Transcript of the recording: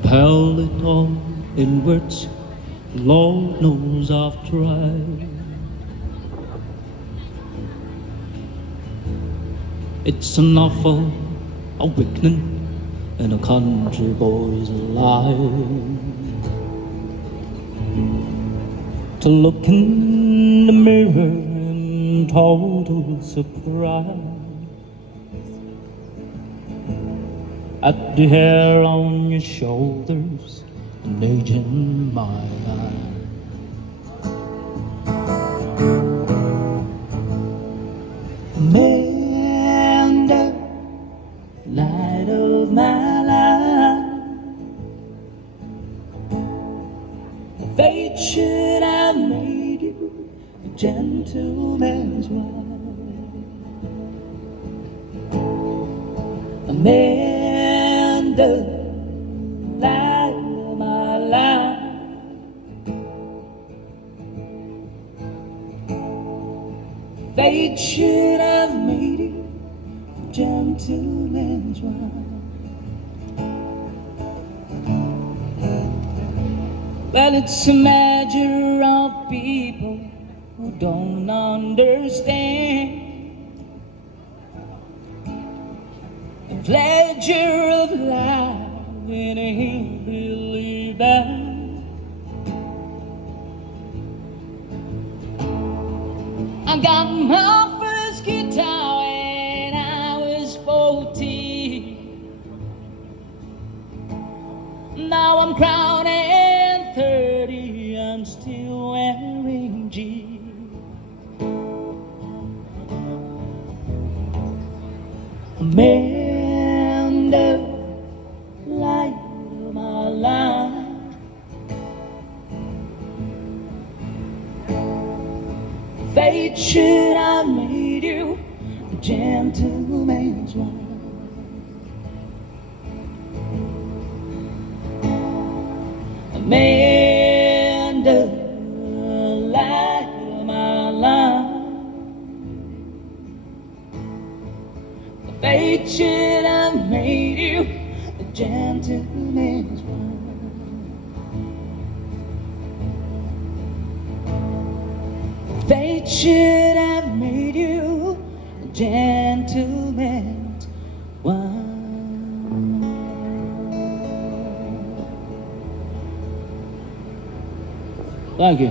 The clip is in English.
propel it on inwards. Lord knows I've tried. It's an awful awakening in a country boy's life, to look in the mirror in total surprise at the hair on your shoulders and age in my eyes. Amanda, light of my life, fate should have made you a gentleman's wife. Amanda, light of my life, fate should have made you a gentleman's wife. Well, it's a measure of people who don't understand the pleasure of life in a hillbilly band. I got my first guitar when I was 14. Now I'm crowning 30 and still wearing jeans. Amanda, light of my life, fate should have made you a gentleman's wife. Amanda, light of my life, fate should have made you a gentleman's wife. Fate should have made you a gentleman's wife. Thank you.